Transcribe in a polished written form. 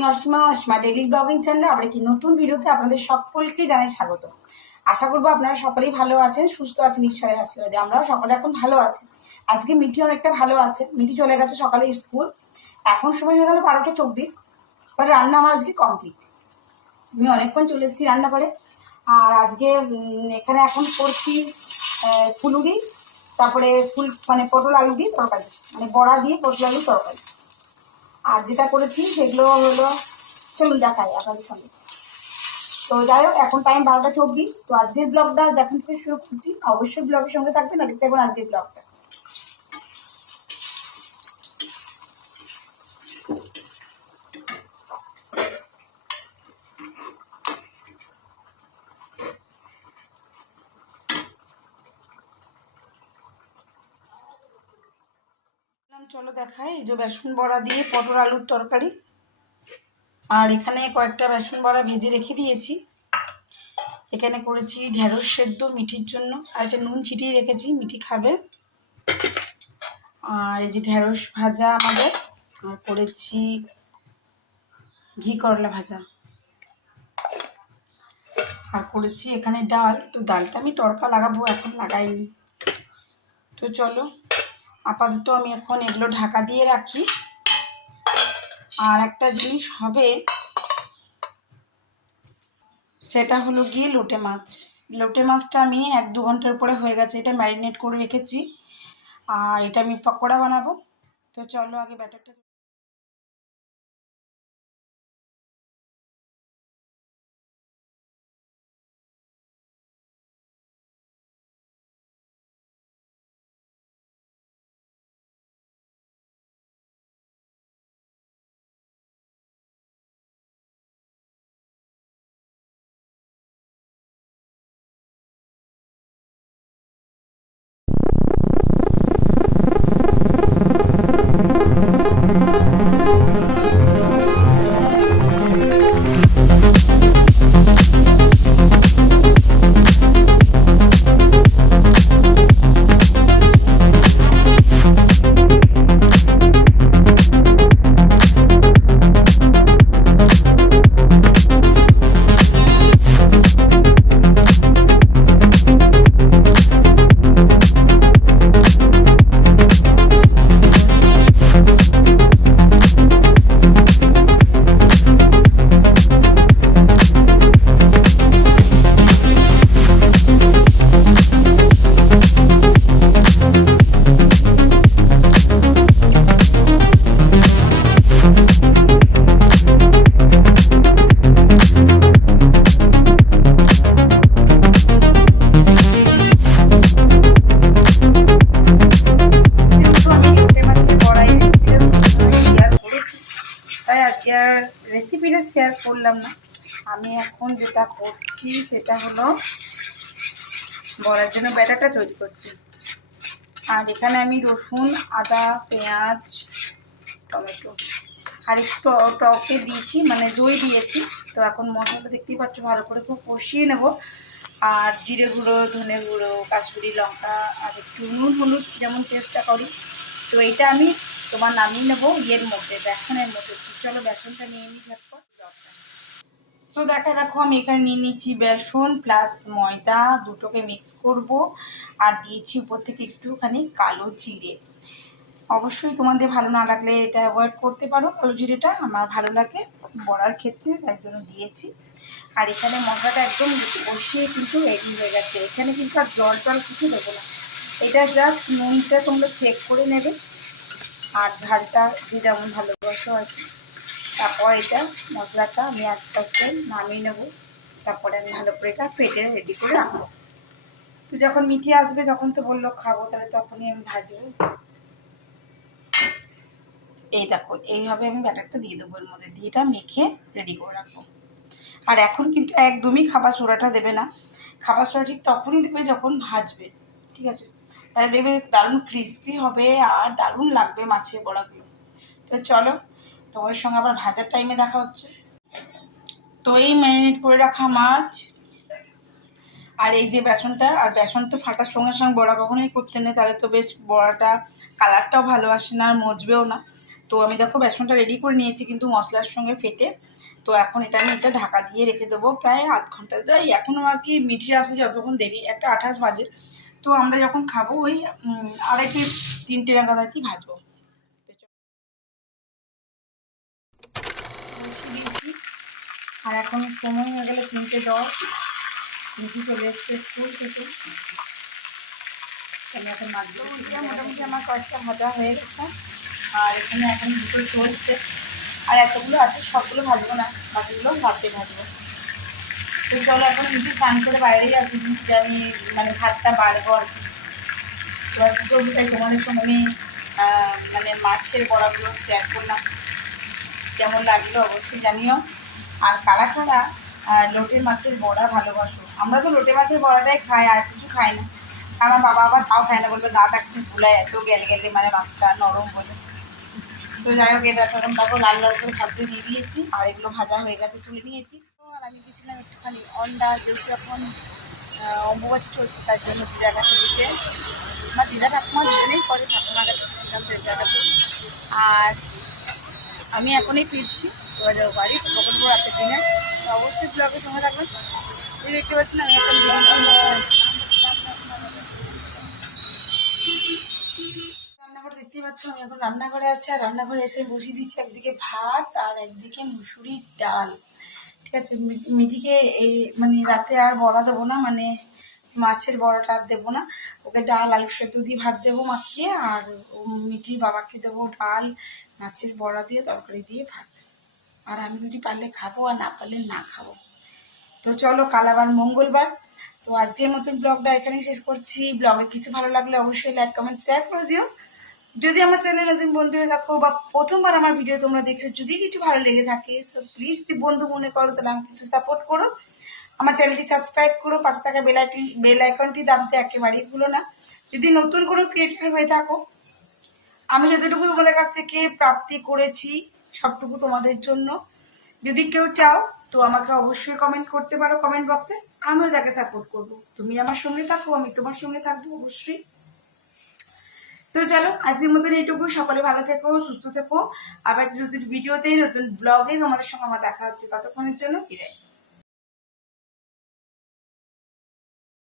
আমি Asima daily blogging চ্যানেলে আবার একটি নতুন ভিডিওতে আপনাদের সকলকে জানাই স্বাগত। আশা করবো আপনারা সকলেই ভালো আছেন, সুস্থ আছেন ঈশ্বরের আশীর্বাদে। আমরাও সকলে এখন ভালো আছি। আজকে মিঠি অনেকটা ভালো আছে, মিঠি চলে গেছে সকালে স্কুল। এখন সময় হয়ে গেল 12:24। রান্না আমার আজকে কমপ্লিট। আমি অনেকক্ষণ চলে এসেছি রান্না করে। আর আজকে এখানে এখন করছি ফুলুরি, তারপরে পটল আলু দিয়ে তরকারি, মানে বড়া দিয়ে পটল আলু তরকারি। আর যেটা করেছি সেগুলো হলো, চলুন দেখাই আপনাদের সঙ্গে। তো যাই হোক, এখন টাইম 12:24। তো আজকের ব্লগটা যখন থেকে শুরু করছি, অবশ্যই ব্লগের সঙ্গে থাকবেন। আর দেখতে থাকুন আজকের ব্লগটা। চলো দেখাই, এই যে বেসন বড়া দিয়ে পটল আলুর তরকারি। আর এখানে কয়েকটা বেসন বড়া ভেজে রেখে দিয়েছি। এখানে করেছি ঢেঁড়স সেদ্ধ মিঠির জন্য, আর একটা নুন ছিটিয়ে রেখেছি, মিঠি খাবে। আর এই যে ঢেঁড়স ভাজা আমাদের, আর করেছি ঘি করলা ভাজা, আর করেছি এখানে ডাল। তো ডালটা আমি তড়কা লাগাবো, এখন লাগাইনি। তো চলো আপাতত আমি এখন এগুলো ঢাকা দিয়ে রাখি। আর একটা জিনিস হবে, সেটা হলো গিয়ে লোটে মাছ। লোটে মাছটা আমি 1-2 ঘন্টার উপরে হয়ে গেছে, এটা ম্যারিনেট করে রেখেছি। আর এটা আমি পকোড়া বানাবো। তো চলো আগে ব্যাটারটা। রেসিপিটা শেয়ার করলাম না। আমি এখন যেটা করছি সেটা হলো বড়ার জন্য ব্যাটারটা তৈরি করছি। আর এখানে আমি রসুন, আদা, পেঁয়াজ, টমেটো আর একটু টকে দিয়েছি, মানে দই দিয়েছি। তো এখন মশলাটা দেখতেই পাচ্ছ, ভালো করে খুব কষিয়ে নেব। আর জিরে গুঁড়ো, ধনে গুঁড়ো, কাশ্মীরি লঙ্কা, আর একটু নুন হলুদ যেমন চেষ্টা করি। তো এইটা আমি নামিয়ে নেবো ইয়ের মধ্যে, বেসনের মধ্যে। চলো বেসনটা নিয়ে নিই ঝটপট। তো দেখো আমি এখানে নিয়ে নিচ্ছি বেসন প্লাস ময়দা, দুটোকে মিক্স করব। আর দিয়েছি উপর থেকে একটুখানি কালো জিরে। অবশ্যই তোমাদের ভালো না লাগলে এটা অ্যাভয়েড করতে পারো, কালো জিরেটা আমার ভালো লাগে বড়ার ক্ষেত্রে, তাই জন্য দিয়েছি। আর এখানে মশলাটা একদম কষিয়ে কিন্তু রেডি হয়ে গেছে। এখানে কিন্তু আর জল কিছু দেবো না। এটা জাস্ট নুনটা তোমরা চেক করে নেবে, আর ঝালটা যে যেমন ভালোবাসো আর কি। তারপর এটা মশলাটা আমি আস্তে আস্তে নামিয়ে নেবো। তারপরে আমি ভালো করে এটা পেটে রেডি করে রাখবো। তো যখন মিঠে আসবে, তখন তো বললো খাবো, তাহলে তখনই আমি ভাজবো। এই দেখো, এইভাবে আমি ব্যাটারটা দিয়ে দেবো, এর মধ্যে দিয়ে এটা মেখে রেডি করে রাখবো। আর এখন কিন্তু একদমই খাবার সোডাটা দেবে না। খাবার সোডা ঠিক তখনই দেবে যখন ভাজবে, ঠিক আছে? তাহলে দেখবে দারুণ ক্রিস্পি হবে আর দারুণ লাগবে মাছের বড়াগুলো। তো চলো, তোমার সঙ্গে আবার ভাজার টাইমে দেখা হচ্ছে। তো এই ম্যারিনেট করে রাখা মাছ আর এই যে বেসনটা, আর বেসন তো ফাটার সঙ্গে সঙ্গে বড়া কখনোই করতে নেই, তাহলে তো বেশ বড়াটা কালারটাও ভালো আসে না, আর মজবেও না। তো আমি দেখো বেসনটা রেডি করে নিয়েছি কিন্তু মশলার সঙ্গে ফেটে। তো এখন আমি এটা ঢাকা দিয়ে রেখে দেবো প্রায় আধ ঘন্টা। তো এখনও আর কি মিটিয়ে আসে যতক্ষণ দেরি, 1:28 বাজে। তো আমরা যখন খাবো ওই 2:30-3টে নাগাদ আর কি ভাজবো। আর এখন সময় হয়ে গেলে 3:10, মিঠি চলে এসছে স্কুল থেকে। আমি এখন মোটামুটি আমার কয়েকটা ভাজা হয়ে গেছে, আর এখানে এখন দুটো চলছে। আর এতগুলো আছে, সবগুলো ভাজবো না, বাকিগুলো ভাজতে ভাজবো। তো চলো এখন মিঠি স্নান করে বাইরেই আসি, মিঠিকে আমি মানে ভাতটা বাড়বো আর কি। এবার কী করবো, তাই তোমাদের সঙ্গে আমি মানে মাছের বড়াগুলো শেয়ার করলাম। কেমন লাগলো অবশ্যই জানিও। আর কারা কারা লোটে মাছের বড়া ভালোবাসো। আমরা তো লোটে মাছের বড়াটাই খাই, আর কিছু খাই না। আমার বাবা আবার তাও খায় না, বলবে দাঁত একটু ভুলায়, এত গেলে গেলে মানে মাছটা নরম বলে। তো যাই হোক, এটা তখন তারপর লাল লাল করে ভাজতে দিয়ে দিয়েছি, আর এগুলো ভাজা হয়ে গেছে তুলে নিয়েছি। তো আর আমি গেছিলাম একটুখানি অন্ডা, যেহেতু এখন অম্বুবাচী চলছে, তার জন্য দিদার কাছে দিতে। আমার দিদা ঠাকুমা দুজনেই করে, ঠাকুমার কাছে গেছিলাম, দিদার কাছে। আর আমি এখনই ফিরছি এবার যাবো বাড়ি, তখন রাতের দিনে। অবশ্যই ব্লগের সঙ্গে থাকবেন। এই দেখতে পাচ্ছেন আমি এখন রান্নাঘরে দেখতেই পাচ্ছ, আমি এখন রান্নাঘরে আছি। আর রান্নাঘরে এসে বসিয়ে দিচ্ছি একদিকে ভাত আর একদিকে মুসুরির ডাল। ঠিক আছে, মিঠিকে এই মানে রাতে আর বড়া দেবো না, মানে মাছের বড়াটা আর দেবো না, ওকে ডাল আলু সেদ্ধ দিয়ে ভাত দেবো মাখিয়ে। আর মিঠির বাবাকে দেবো ডাল মাছের বড়া দিয়ে তরকারি দিয়ে ভাত। আর আমি যদি পারলে খাবো, আর না পারলে না খাবো। তো চলো, কাল আবার মঙ্গলবার। তো আজকের মতন ব্লগটা এখানেই শেষ করছি। ব্লগে কিছু ভালো লাগলে অবশ্যই লাইক কমেন্ট শেয়ার করে দিও। যদি আমার চ্যানেল নতুন বন্ধু হয়ে থাকো বা প্রথমবার আমার ভিডিও তোমরা দেখছো, যদি কিছু ভালো লেগে থাকে সো প্লিজ বন্ধু মনে করো, তাহলে আমাকে কিছু সাপোর্ট করো। আমার চ্যানেলটি সাবস্ক্রাইব করো, পাশে থাকা বেল আইকনটি দাবতে একেবারেই ভুলো না। যদি নতুন কোনো ক্রিয়েটর হয়ে থাকো, আমি যতটুকু তোমাদের কাছ থেকে প্রাপ্তি করেছি সবটুকু তোমাদের জন্য। যদি কেউ চাও তো আমাকে অবশ্যই কমেন্ট করতে পারো কমেন্ট বক্সে, আমিও তাকে সাপোর্ট করবো। তুমি আমার সঙ্গে থাকো, আমি তোমার সঙ্গে থাকবো অবশ্যই। তো চলো, আজকের মতন এইটুকু। সকলে ভালো থেকো, সুস্থ থেকো। আবার নতুন ভিডিওতেই নতুন ব্লগে তোমাদের সঙ্গে আমার দেখা হচ্ছে। ততক্ষণের জন্য বিদায়।